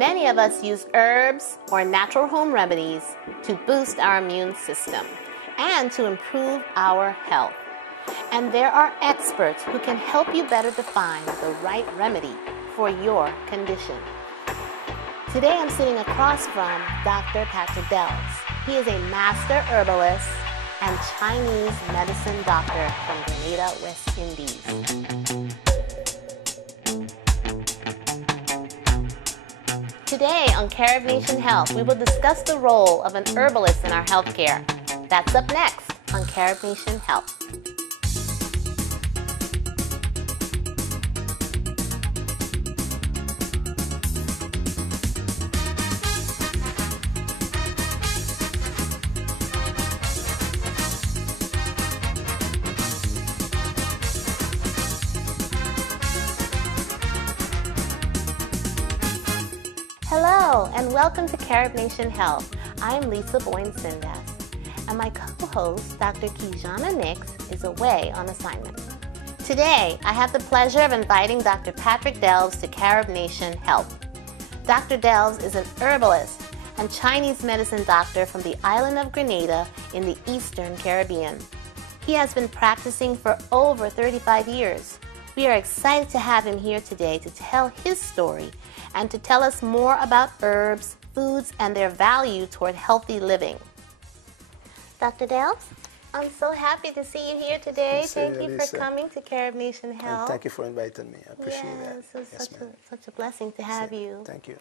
Many of us use herbs or natural home remedies to boost our immune system and to improve our health. And there are experts who can help you better define the right remedy for your condition. Today I'm sitting across from Dr. Patrick Delves. He is a master herbalist and Chinese medicine doctor from Grenada, West Indies. Today on CaribNation Health, we will discuss the role of an herbalist in our healthcare. That's up next on CaribNation Health. Hello, and welcome to CaribNation Health. I'm Lisa Boynes-Sindass, and my co-host, Dr. Kijana Nix, is away on assignment. Today, I have the pleasure of inviting Dr. Patrick Delves to CaribNation Health. Dr. Delves is an herbalist and Chinese medicine doctor from the Island of Grenada in the Eastern Caribbean. He has been practicing for over 35 years. We are excited to have him here today to tell his story and to tell us more about herbs, foods, and their value toward healthy living. Dr. Delves, I'm so happy to see you here today. Thank you for coming to CaribNation Health. And thank you for inviting me. I appreciate that. It's such a blessing to have you. Thank you.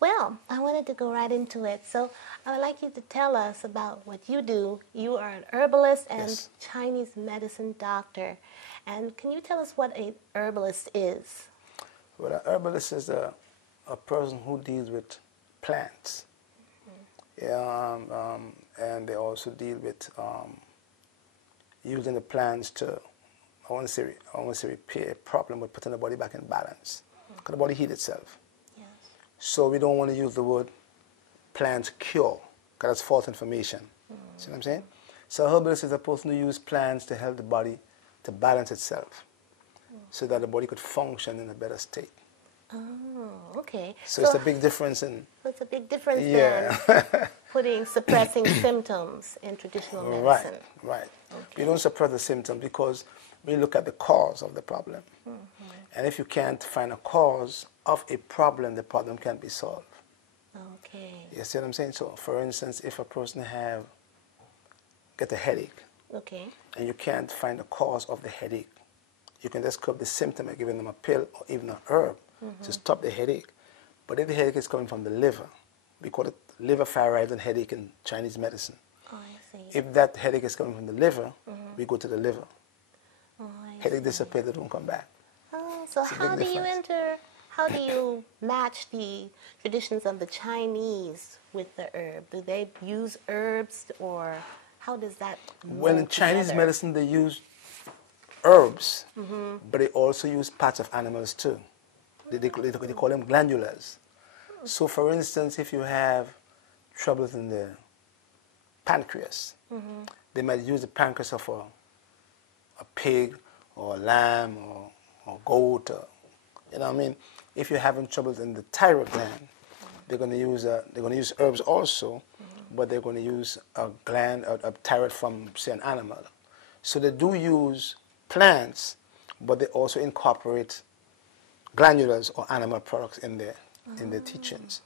Well, I wanted to go right into it. So I would like you to tell us about what you do. You are an herbalist and Chinese medicine doctor. And can you tell us what a herbalist is? Well, an herbalist is a person who deals with plants. And they also deal with using the plants to, I want to say repair a problem with putting the body back in balance. Because the body heals itself. Yes. So we don't want to use the word plant cure, because that's false information. See what I'm saying? So a herbalist is a person who uses plants to help the body to balance itself, so that the body could function in a better state. Oh, okay. So it's a big difference in... So it's a big difference than suppressing symptoms in traditional medicine. Right. Okay. You don't suppress the symptoms because we look at the cause of the problem. And if you can't find a cause of a problem, the problem can't be solved. Okay. You see what I'm saying? So, for instance, if a person get a headache, and you can't find the cause of the headache, you can just curb the symptom by giving them a pill or even a herb to stop the headache. But if the headache is coming from the liver, we call it liver thyroid and headache in Chinese medicine. Oh, I see. If that headache is coming from the liver, we go to the liver. Oh, Headache disappears, they don't come back. Oh, so how do you match the traditions of the Chinese with the herb? Do they use herbs, or how does that Well, in Chinese medicine, they use herbs, but they also use parts of animals too. They call them glandulars. So, for instance, if you have troubles in the pancreas, they might use the pancreas of a pig or a lamb or goat, you know what I mean? If you're having troubles in the thyroid gland, they're going to use herbs also, but they're going to use a thyroid from, say, an animal. So they do use plants, but they also incorporate glandulars or animal products in their teachings,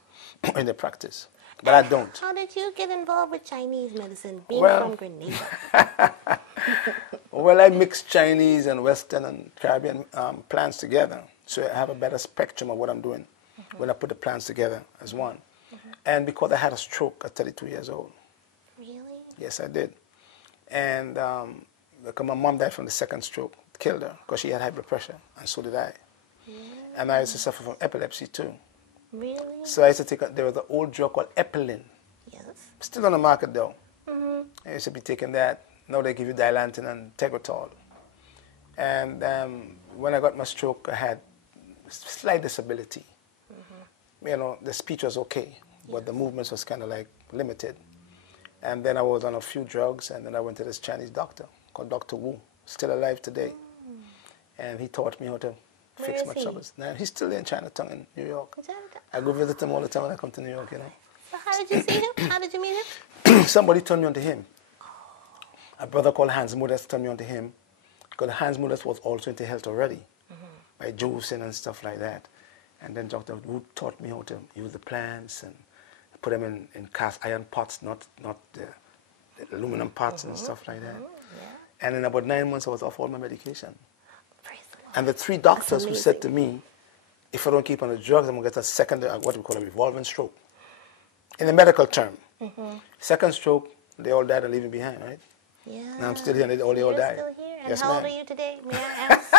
in their practice. But I don't. How did you get involved with Chinese medicine, being from Grenada? Well, I mix Chinese and Western and Caribbean plants together, so I have a better spectrum of what I'm doing when I put the plants together as one. And because I had a stroke at 32 years old. Really? Yes, I did. And because my mom died from the second stroke, killed her because she had high blood pressure, and so did I. Really? And I used to suffer from epilepsy too. Really? So I used to take, there was an old drug called Epilin. Yes. Still on the market though. I used to be taking that. Now they give you Dilantin and Tegretol. And when I got my stroke, I had slight disability. You know, the speech was okay, but the movements was kind of like limited. And then I was on a few drugs, and then I went to this Chinese doctor called Dr. Wu, still alive today. And he taught me how to fix my troubles. Now, he's still in Chinatown in New York. I go visit him all the time when I come to New York, you know. So how did you see him? How did you meet him? Somebody turned me on to him. A brother called Hans Modest turned me on to him, because Hans Modest was also into health already, by juicing and stuff like that. And then Dr. Wood taught me how to use the plants and put them in cast iron pots, not the aluminum pots and stuff like that. Yeah. And in about 9 months, I was off all my medication. Praise the Lord. And the 3 doctors who said to me, if I don't keep on the drugs, I'm going to get a second, what we call a revolving stroke. In the medical term. Second stroke, they all died and leave me behind, right? Yeah. Now I'm still here, and they all died. You're still here. And yes, how old ma'am. are you today? May I ask?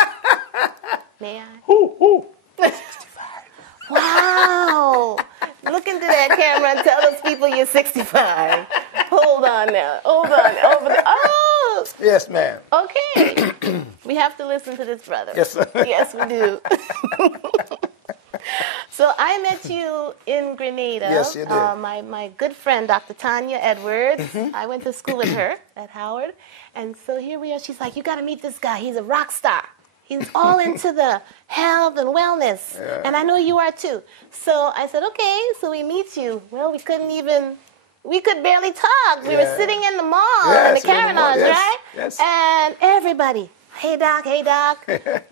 May I? Who? 65. Wow. Look into that camera and tell those people you're 65. Hold on now. Hold on. Over there. Oh. Yes, ma'am. Okay. We have to listen to this brother. Yes, sir. Yes, we do. So I met you in Grenada. Yes, you did. My good friend, Dr. Tanya Edwards. I went to school with her at Howard. And so here we are. She's like, you got to meet this guy. He's a rock star. He's all into the health and wellness. Yeah. And I know you are too. So I said, okay, so we meet you. Well, we could barely talk. We were sitting in the mall, in the Caribnage, right? Yes. And everybody, hey doc,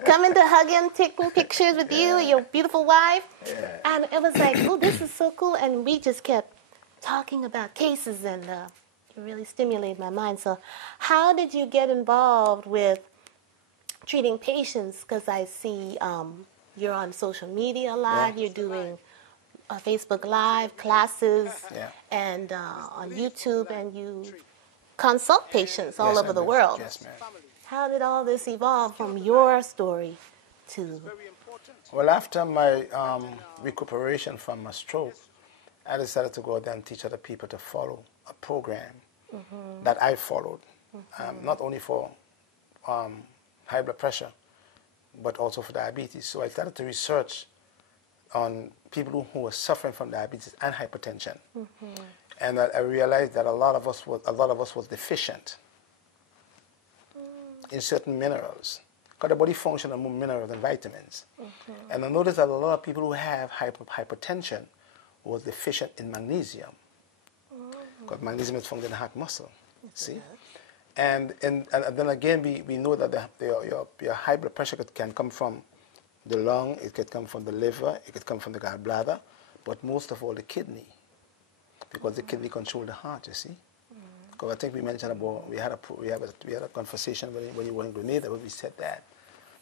coming to hug him, taking pictures with you, your beautiful wife. Yeah. And it was like, oh, this is so cool. And we just kept talking about cases, and it really stimulated my mind. So how did you get involved with treating patients? Because I see you're on social media live, you're doing Facebook Live classes, and on YouTube, and you consult patients all over the world. Yes, ma'am. How did all this evolve from your story to... Well, after my recuperation from my stroke, I decided to go out there and teach other people to follow a program that I followed, not only for high blood pressure, but also for diabetes. So I started to research on people who were suffering from diabetes and hypertension, and I realized that a lot of us was deficient in certain minerals, because the body functions on more minerals and vitamins. And I noticed that a lot of people who have hypertension was deficient in magnesium, because magnesium is found in the heart muscle. See. And then again, we know that your high blood pressure can come from the lung, it could come from the liver, it could come from the gallbladder, but most of all the kidney, because the kidney controls the heart, you see. Because I think we mentioned about, we had a conversation when you were in Grenada where we said that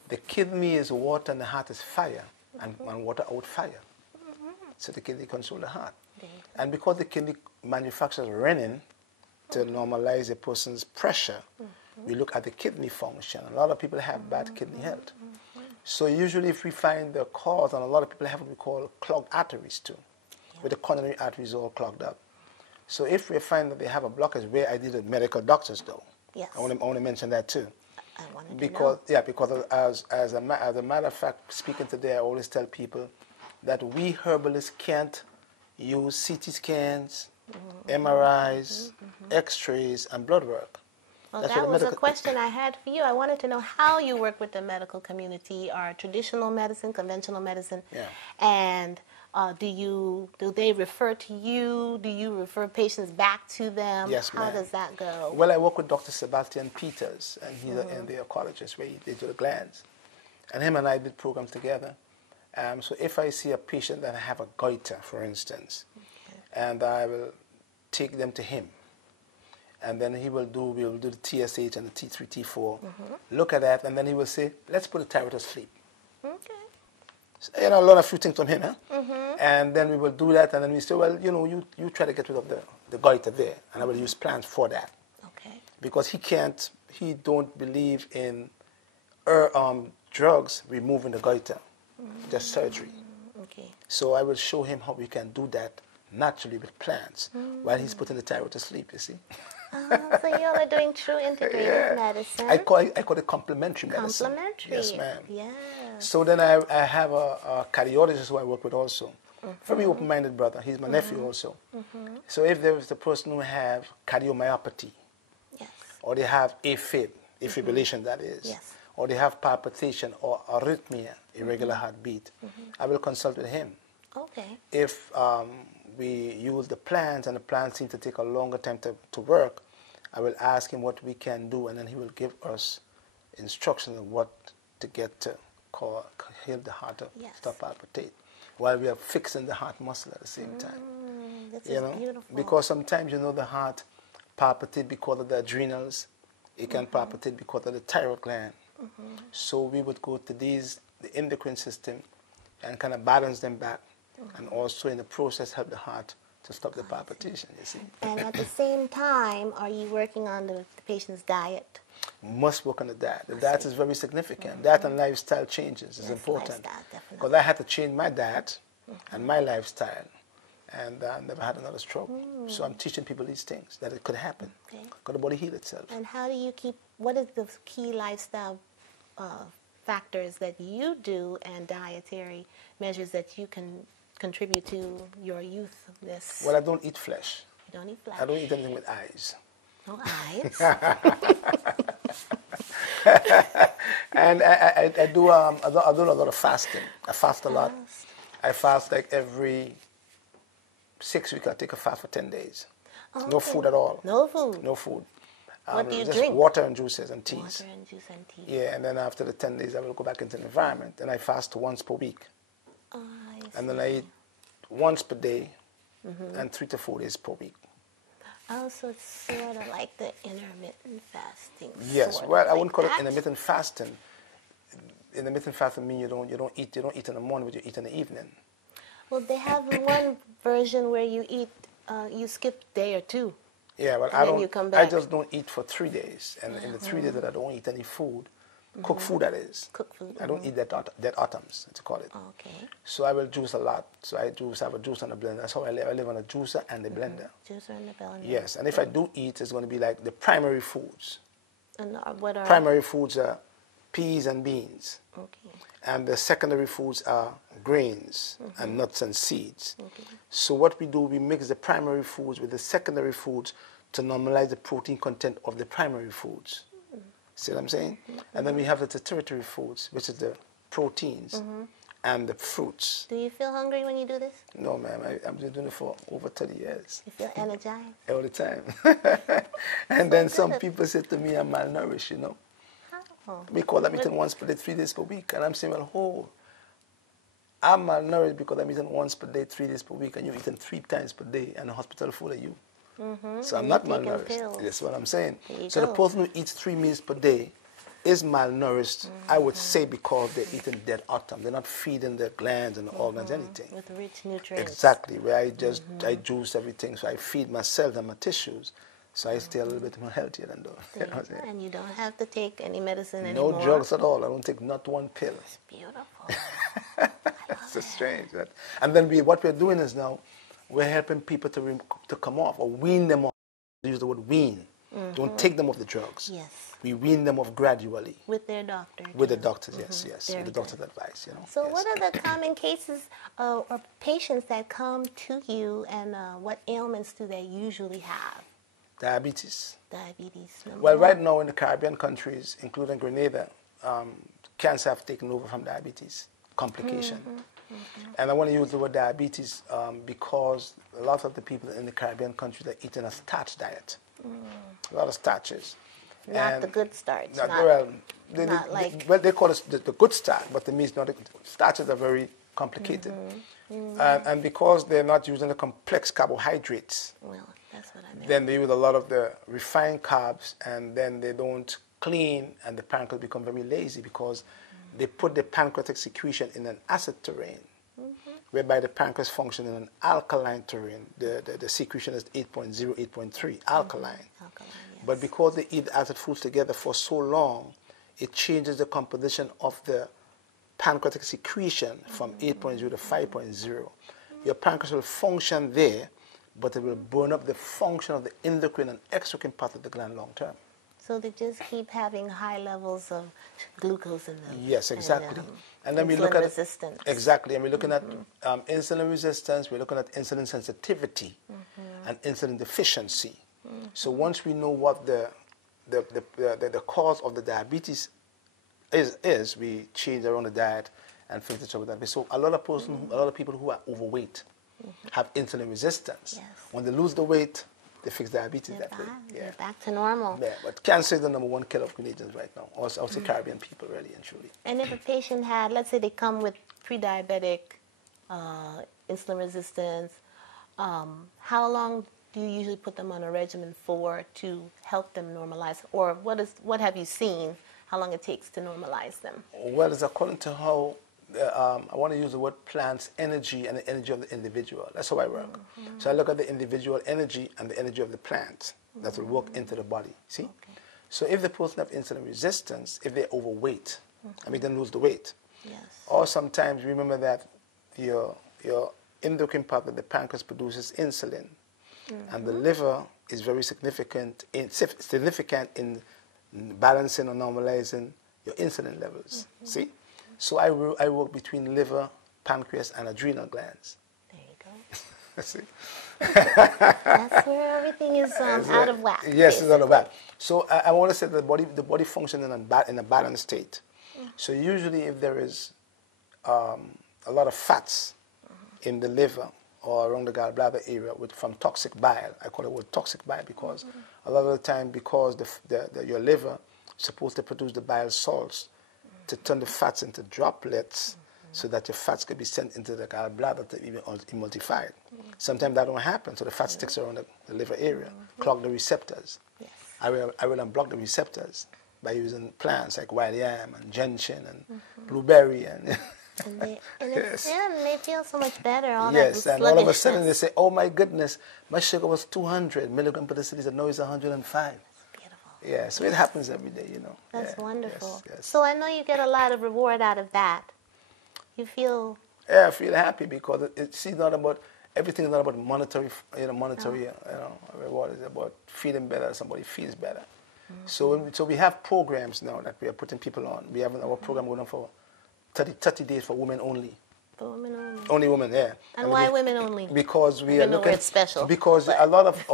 the kidney is water and the heart is fire, and water out fire. So the kidney controls the heart. And because the kidney manufactures renin, to normalize a person's pressure, we look at the kidney function. A lot of people have bad kidney health. So usually if we find the cause, and a lot of people have what we call clogged arteries too, where the coronary arteries are all clogged up. So if we find that they have a blockage, where I deal with medical doctors though, I want to mention that too. I wanted because, to know. Because as a matter of fact, speaking today, I always tell people that we herbalists can't use CT scans, MRIs, X-rays, and blood work. Well, that was a question I had for you. I wanted to know how you work with the medical community, or traditional medicine, conventional medicine, and do they refer to you? Do you refer patients back to them? Yes, ma'am. How does that go? Well, I work with Dr. Sebastian Peters, and he's an endocrinologist where they do the glands. And him and I did programs together. So if I see a patient that have a goiter, for instance, and I will take them to him, and then we'll do the TSH and the T3, T4, look at that, and then he will say, let's put the thyroid to sleep. Okay. So, I learn a few things from him, and then we will do that, and then we say, well, you try to get rid of the goiter there, and I will use plants for that. Okay. Because he don't believe in drugs removing the goiter, just surgery. Okay. So I will show him how we can do that naturally with plants while he's putting the thyroid to sleep, you see. So you all are doing true integrative medicine. I call it complementary medicine. Complementary. Yes, ma'am. Yeah. So then I have a cardiologist who I work with also. Very open-minded brother. He's my nephew also. So if there is a person who have cardiomyopathy, or they have AFib, fibrillation that is, or they have palpitation or arrhythmia, irregular heartbeat, I will consult with him. Okay. Okay. If we use the plants and the plants seem to take a longer time to work, I will ask him what we can do, and then he will give us instructions on what to get to heal the heart to stop palpitate, while we are fixing the heart muscle at the same time. This is beautiful. Because sometimes, the heart palpitates because of the adrenals. It can palpitate because of the thyroid gland. So we would go to the endocrine system and kind of balance them back, and also in the process help the heart to stop the palpitation, you see. And at the same time, are you working on the patient's diet? Must work on the diet. The diet is very significant. Diet and lifestyle changes is important. Because I had to change my diet and my lifestyle, and I never had another stroke. So I'm teaching people these things, that it could happen. Because the body heal itself. And how do you what is the key lifestyle factors that you do and dietary measures that you can contribute to your youthness? Well, I don't eat flesh. You don't eat flesh? I don't eat anything with eyes. No eyes? And I do a lot of fasting. I fast a lot. I fast like every 6 weeks. I take a fast for 10 days. No food at all. No food? No food. What do you just drink? Water and juices and teas. Water and juice and tea. Yeah, and then after the 10 days, I will go back into the environment, and I fast once per week. And then I eat once per day and 3 to 4 days per week. Oh, so it's sort of like the intermittent fasting. Yes, well, I wouldn't call it intermittent fasting. Intermittent fasting means you don't eat in the morning, but you eat in the evening. Well, they have one version where you eat, you skip a day or two. Yeah, well, I just don't eat for 3 days, and in the 3 days that I don't eat any food, cooked food that is. Cooked food. I don't eat dead atoms, to call it. Okay. So I will juice a lot. So I have a juice and a blender. That's how I live. I live on a juicer and a blender. Juicer and a blender. Yes, and if I do eat, it's going to be like the primary foods. And what are primary foods are peas and beans. Okay. And the secondary foods are grains and nuts and seeds. Okay. So what we do, we mix the primary foods with the secondary foods to normalize the protein content of the primary foods. See what I'm saying? And then we have the tertiary foods, which is the proteins and the fruits. Do you feel hungry when you do this? No, ma'am. I've been doing it for over 30 years. You feel energized? All the time. And then some people say to me, I'm malnourished, How? Because I'm eating once per day, 3 days per week. And I'm saying, well, I'm malnourished because I'm eating once per day, 3 days per week, and you're eating 3 times per day, and the hospital full of you. So I'm not malnourished. That's what I'm saying. So the person who eats 3 meals per day is malnourished, I would say, because they're eating dead atom. They're not feeding their glands and organs anything. With rich nutrients. Exactly. Where I juice everything, so I feed my cells and my tissues, so I stay a little bit more healthier than those. And you don't have to take any medicine anymore. No drugs at all. I don't take not one pill. It's beautiful. It's so strange. Right? And then what we're doing is now, we're helping people to come off or wean them off. We use the word wean. Don't take them off the drugs. Yes. We wean them off gradually. With their doctor. With the doctors, yes. With the doctor's advice, So what are the common cases or patients that come to you, and what ailments do they usually have? Diabetes. Diabetes. Well, right now in the Caribbean countries, including Grenada, cancer have taken over from diabetes complication. And I want to use the word diabetes because a lot of the people in the Caribbean countries are eating a starch diet. A lot of starches. Not the good starch. They call it the good starch, but it means not. Starches are very complicated. And because they're not using the complex carbohydrates, well, that's what I meant. Then they use a lot of the refined carbs, and then they don't clean, and the pancreas become very lazy because they put the pancreatic secretion in an acid terrain, whereby the pancreas functions in an alkaline terrain. The secretion is 8.0, 8.3, alkaline. But because they eat acid foods together for so long, it changes the composition of the pancreatic secretion from 8.0 to 5.0. Your pancreas will function there, but it will burn up the function of the endocrine and exocrine part of the gland long term. So they just keep having high levels of glucose in them. Yes, exactly. And then we look at resistance. Exactly, and we're looking at insulin resistance. We're looking at insulin sensitivity and insulin deficiency. So once we know what the cause of the diabetes is, we change around the diet and fix the trouble that way. So a lot of people who are overweight have insulin resistance. Yes. When they lose the weight, they fix diabetes They're that way. They're back to normal. Yeah, but cancer is the number one killer of Grenadians right now. Also Caribbean people, really and truly. And if a patient had, let's say they come with pre-diabetic insulin resistance, how long do you usually put them on a regimen for to help them normalize? Or what have you seen, how long it takes to normalize them? Well, it's according to how, I want to use the word plants energy and the energy of the individual. That's how I work. So I look at the individual energy and the energy of the plant that will work into the body. See? Okay. So if the person have insulin resistance, if they're overweight, I mean, then lose the weight. Yes. Or sometimes remember that your endocrine part of the pancreas produces insulin, and the liver is very significant in balancing or normalizing your insulin levels. See? So I work between liver, pancreas, and adrenal glands. There you go. See? That's where everything is out of whack. Yes, it's out of whack. So I want to say that the body functions in a balanced state. So usually if there is a lot of fats in the liver or around the gallbladder area from toxic bile, I call it word toxic bile because a lot of the time because your liver is supposed to produce the bile salts to turn the fats into droplets so that your fats can be sent into the gallbladder to be emulsified. Sometimes that don't happen, so the fat sticks around the liver area, clog the receptors. Yes. I will unblock the receptors by using plants like wild yam and gentian and blueberry and they feel so much better. Yes, and all of a sudden they say, "Oh my goodness, my sugar was 200 milligrams per deciliter, now it's 105." Beautiful. Yeah, so it happens every day, you know. That's wonderful. Yes. So I know you get a lot of reward out of that. You feel? Yeah, I feel happy because it's not about everything is not about monetary reward. It's about feeling better. Somebody feels better. So we have programs now that we are putting people on. We have our program going on for 30 days for women only. For women only. Only women, yeah. And why women only? Because we are looking. It's special. Because a lot of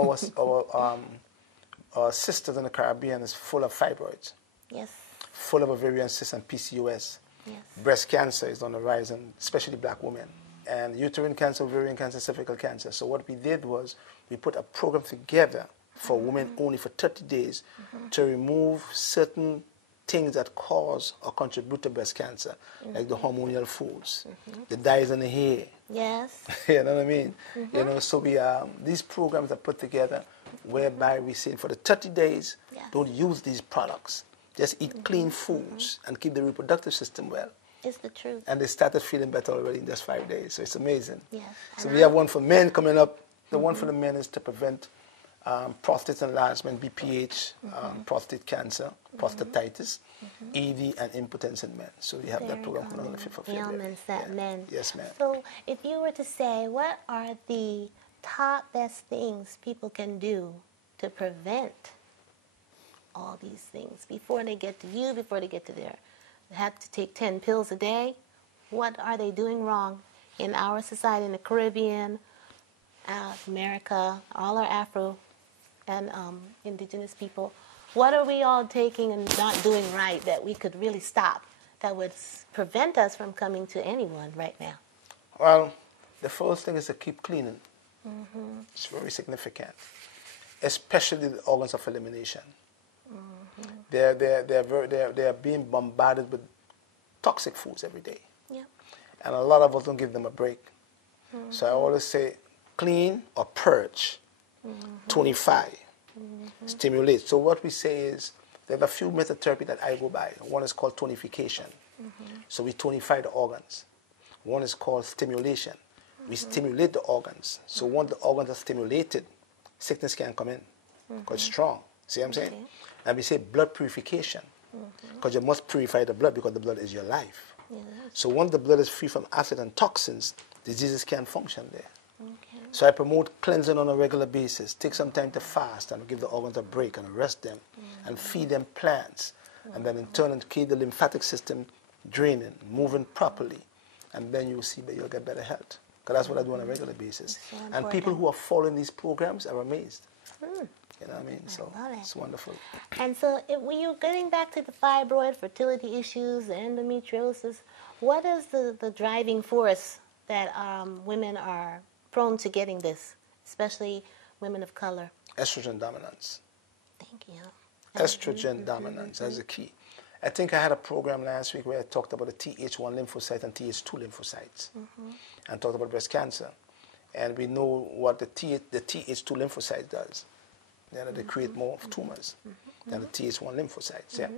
our sisters in the Caribbean is full of fibroids. Yes. Full of ovarian cysts and PCOS. Yes. Breast cancer is on the rise, and especially black women. And uterine cancer, ovarian cancer, cervical cancer. So what we did was we put a program together for women only for 30 days to remove certain things that cause or contribute to breast cancer, like the hormonal foods, the dyes in the hair. Yes. You know what I mean? You know, so we these programs are put together whereby we say for the 30 days, don't use these products. Just eat clean foods and keep the reproductive system well. It's the truth. And they started feeling better already in just 5 days, so it's amazing. Yes. So we have one for men coming up. The one for the men is to prevent prostate enlargement, BPH, prostate cancer, prostatitis, ED, and impotence in men. So we have that program on the 5th of February. Ailments that men. Yes, ma'am. So if you were to say, what are the top best things people can do to prevent all these things before they get to you, before they get to their, they have to take 10 pills a day? What are they doing wrong in our society, in the Caribbean, America, all our Afro and indigenous people? What are we all taking and not doing right that we could really stop, that would prevent us from coming to anyone right now? Well, the first thing is to keep cleaning. It's very significant, especially the organs of elimination. They are being bombarded with toxic foods every day. Yeah. And a lot of us don't give them a break. So I always say clean or purge, tonify, stimulate. So what we say is there's a few methods of therapy that I go by. One is called tonification. So we tonify the organs. One is called stimulation. We stimulate the organs. So once the organs are stimulated, sickness can't come in because it's strong. See what I'm saying? And we say blood purification because you must purify the blood because the blood is your life. So once the blood is free from acid and toxins, diseases can't function there. So I promote cleansing on a regular basis. Take some time to fast and give the organs a break and rest them and feed them plants. And then in turn, and keep the lymphatic system draining, moving properly. And then you'll see that you'll get better health. Because that's what I do on a regular basis. And people who are following these programs are amazed. You know what I mean? So it's wonderful. And so when you're getting back to the fibroid, fertility issues, the endometriosis, What is the driving force that women are prone to getting this, especially women of color? Estrogen dominance. Thank you. Estrogen dominance as a key. I think I had a program last week where I talked about the Th1 lymphocyte and Th2 lymphocytes and talked about breast cancer. And we know what the Th2 lymphocyte does. You know, they create more tumors than the Th1 lymphocytes. Yeah.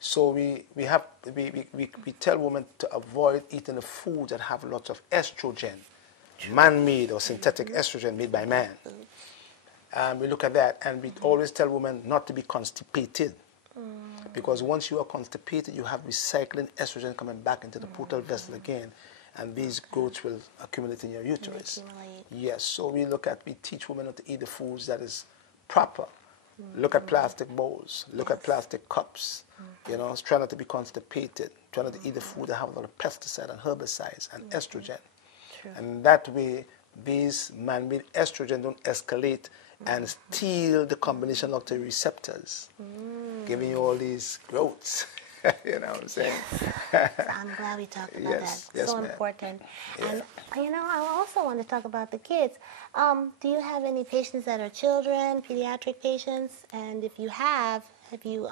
So we tell women to avoid eating the foods that have lots of estrogen, man-made or synthetic estrogen made by man. We look at that, and we always tell women not to be constipated. Because once you are constipated, you have recycling estrogen coming back into the portal vessel again, and these growths will accumulate in your uterus. Yes, so we teach women not to eat the foods that is proper. Look at plastic bowls, look at plastic cups, you know, try not to be constipated, try not to eat the food that have a lot of pesticide and herbicides and estrogen. And that way, these man-made estrogen don't escalate and steal the combination locking receptors, giving you all these growths. You know what I'm saying? I'm glad we talked about that. Yes, so important. And, you know, I also want to talk about the kids. Do you have any patients that are children, pediatric patients? And if you have you,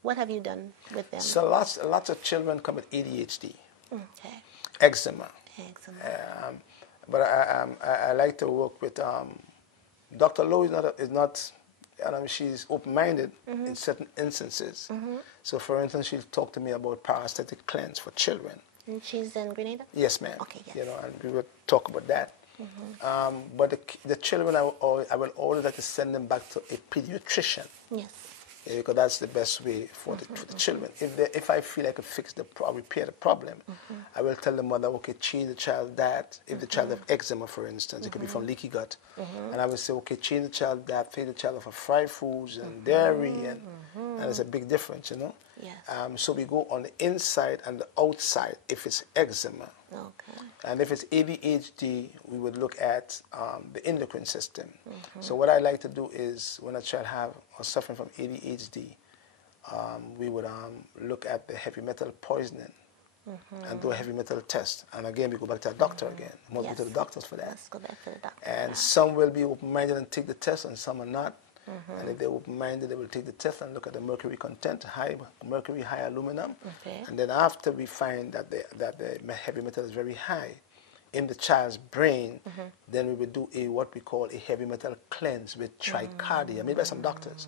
what have you done with them? So lots of children come with ADHD, eczema. But I like to work with Dr. Lowe is not she's open-minded in certain instances. So, for instance, she'll talk to me about prostate cleanse for children. And she's in Grenada? Yes, ma'am. Okay, yes. You know, and we will talk about that. But the children, I will always like to send them back to a pediatrician. Yes. Yeah, because that's the best way for the children. If I feel I could repair the problem, I will tell the mother, okay, change the child's diet. If the child has eczema, for instance, it could be from leaky gut. And I will say, okay, change the child's diet, feed the child off of fried foods and dairy, and there's a big difference, you know. Yes. So we go on the inside and the outside if it's eczema. Okay. And if it's ADHD, we would look at the endocrine system. So what I like to do is when a child or suffering from ADHD, we would look at the heavy metal poisoning and do a heavy metal test. And again, we go back to a doctor again. We must go to the doctors for that. Let's go back to the doctor. And some will be open-minded and take the test, and some are not. And if they're open-minded, they will take the test and look at the mercury content, high mercury, high aluminum. And then after we find that the heavy metal is very high in the child's brain, then we will do what we call a heavy metal cleanse with tricardia, made by some doctors.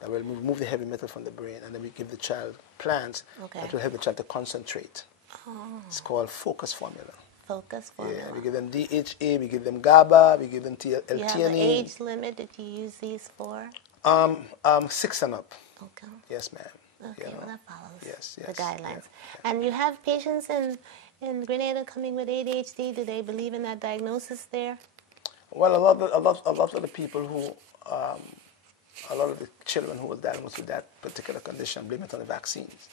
That will remove the heavy metal from the brain, and then we give the child plants that will help the child to concentrate. It's called focus formula. Focus formula. Yeah, we give them DHA, we give them GABA, we give them L-theanine. You have an age limit that you use these for? 6 and up. Okay. Yes, ma'am. Okay, well that follows the guidelines. And you have patients in Grenada coming with ADHD. Do they believe in that diagnosis there? Well, a lot of the people who, a lot of the children who were diagnosed with that particular condition blame it on the vaccines.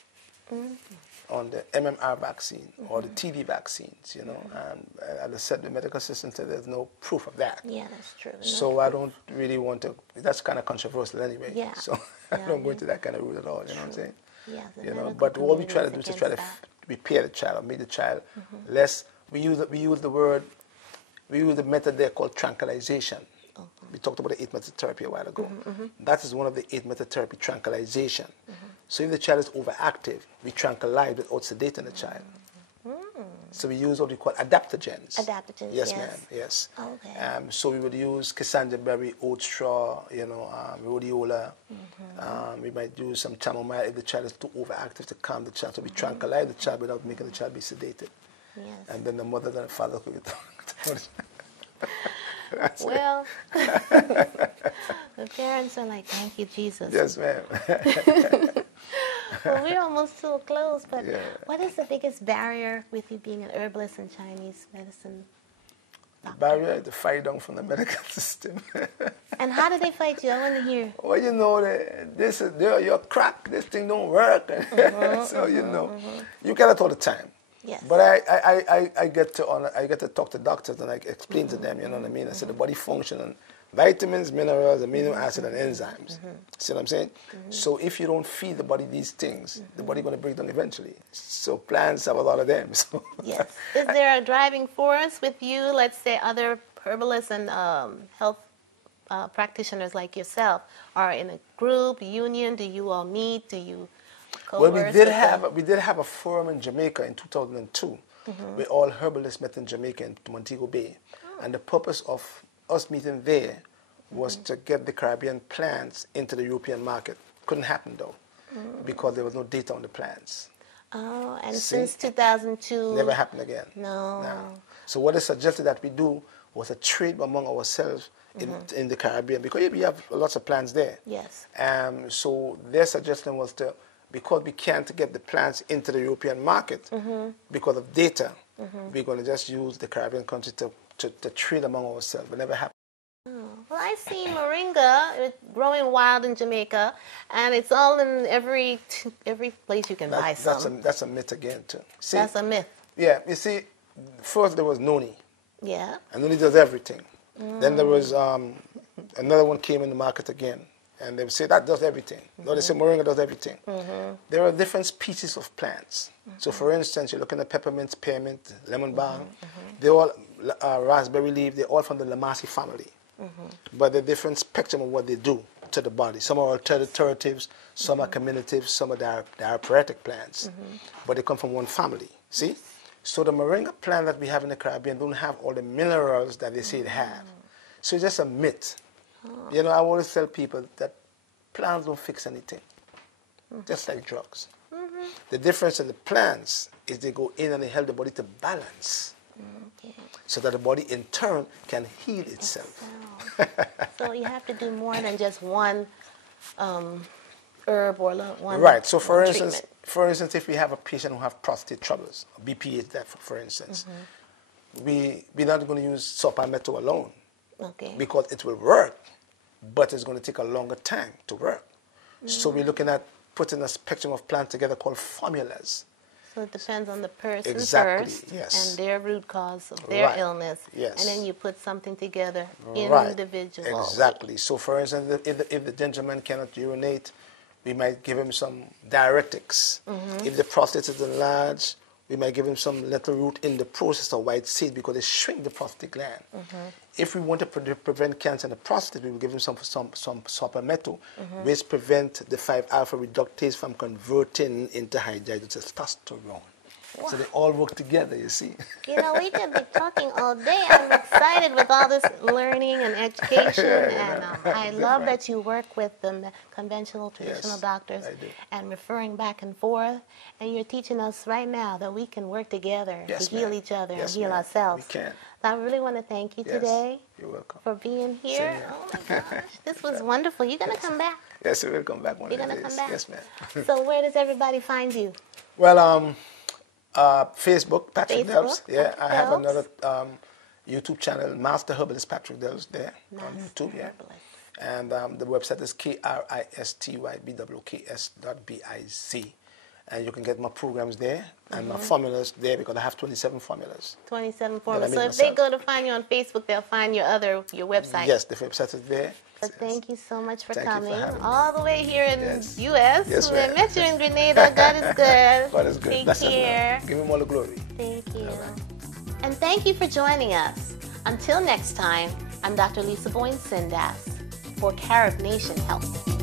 On the MMR vaccine or the TB vaccines, you know. And as I said, the medical system said there's no proof of that. Yeah, that's true. So I don't really want to, that's kind of controversial anyway. Yeah. So I don't go into that kind of route at all, you know what I'm saying? Yeah, you know, but what we try to do is to try to repair the child or make the child less, we use the method there called tranquilization. We talked about the 8-method therapy a while ago. That is one of the 8-method therapy, tranquilization. So if the child is overactive, we tranquilize without sedating the child. So we use what we call adaptogens. Adaptogens, yes. Ma'am, yes. Okay. So we would use cassandra berry, oat straw, you know, rhodiola. We might use some chamomile if the child is too overactive to calm the child. So we tranquilize the child without making the child be sedated. Yes. And then the mother and the father could get well, the parents are like, thank you, Jesus. Yes, ma'am. Well, we're almost so close, but what is the biggest barrier with you being an herbalist in Chinese medicine? The barrier is to fight down from the medical system. And how do they fight you? I want to hear. Well, you know, you're crack, this thing don't work. So, you know, you get it all the time. Yes. But I get to talk to doctors and I explain to them, you know what I mean? I say the body function and vitamins, minerals, amino acid, and enzymes. See what I'm saying? So if you don't feed the body these things, the body going to break down eventually. So plants have a lot of them. So. Yes. Is there a driving force with you, let's say other herbalists and health practitioners like yourself are in a group, union? Do you all meet? Do you Well, we did have a forum in Jamaica in 2002. Where all herbalists met in Jamaica in Montego Bay. And the purpose of us meeting there was to get the Caribbean plants into the European market. Couldn't happen though, because there was no data on the plants. Oh, and since 2002... Never happened again. No. So what they suggested that we do was a trade among ourselves in the Caribbean, because we have lots of plants there. Yes. So their suggestion was to, because we can't get the plants into the European market because of data, we're going to just use the Caribbean country to trade among ourselves. It never happened. Oh. Well, I see moringa. It's growing wild in Jamaica, and it's all in every place you can buy some. That's a myth again, too. See, that's a myth. Yeah, you see, first there was noni. Yeah. And noni does everything. Then there was another one came in the market again, and they would say that does everything. No, they say moringa does everything. There are different species of plants. So, for instance, you're looking at peppermint, spearmint, lemon balm. They all raspberry leaf. They're all from the Lamaci family. But the different spectrum of what they do to the body. Some are alternatives, some are combinatives, some are therapeutic plants. But they come from one family. See? So the moringa plant that we have in the Caribbean don't have all the minerals that they say it have. So it's just a myth. You know, I always tell people that plants don't fix anything, just like drugs. The difference in the plants is they go in and they help the body to balance, so that the body in turn can heal itself. So you have to do more than just one herb or one. Right. So for instance, if we have a patient who have prostate troubles, BPH, that for instance, we're not going to use sulfamethyl alone, because it will work, but it's going to take a longer time to work. So we're looking at putting a spectrum of plants together called formulas. So it depends on the person first, and their root cause of their illness. Yes. And then you put something together individually. Exactly. So for instance, if the gentleman cannot urinate, we might give him some diuretics. If the prostate is enlarged, we might give him some little root in the process of white seed, because they shrink the prostate gland. If we want to prevent cancer in the prostate, we will give him some sulfamethyl, which prevent the 5-alpha reductase from converting into hydrogen testosterone. Wow. So they all work together, you see. You know, we could be talking all day. I'm excited with all this learning and education, and I love that you work with the conventional, traditional doctors and referring back and forth. And you're teaching us right now that we can work together to heal each other and heal ourselves. We can. So I really want to thank you today. You're welcome. For being here. Oh my gosh, this was wonderful. You're going to come back? Yes, we will come back one of these days. You're going to come back? Yes, ma'am. So where does everybody find you? Well, Facebook, Patrick Delves. Yeah, I have another YouTube channel, Master Herbalist Patrick Delves, there on YouTube. Yeah, and the website is KRISTYBWKS.biz, and you can get my programs there and my formulas there, because I have 27 formulas. 27 formulas. So if they go to find you on Facebook, they'll find your website. Yes, the website is there. But thank you so much for coming. For all the way here in the U.S. Yes, I met you in Grenada. God is good. God is good. Take care. Give him all the glory. Thank you. And thank you for joining us. Until next time, I'm Dr. Boynes-Sindass for CaribNation Health.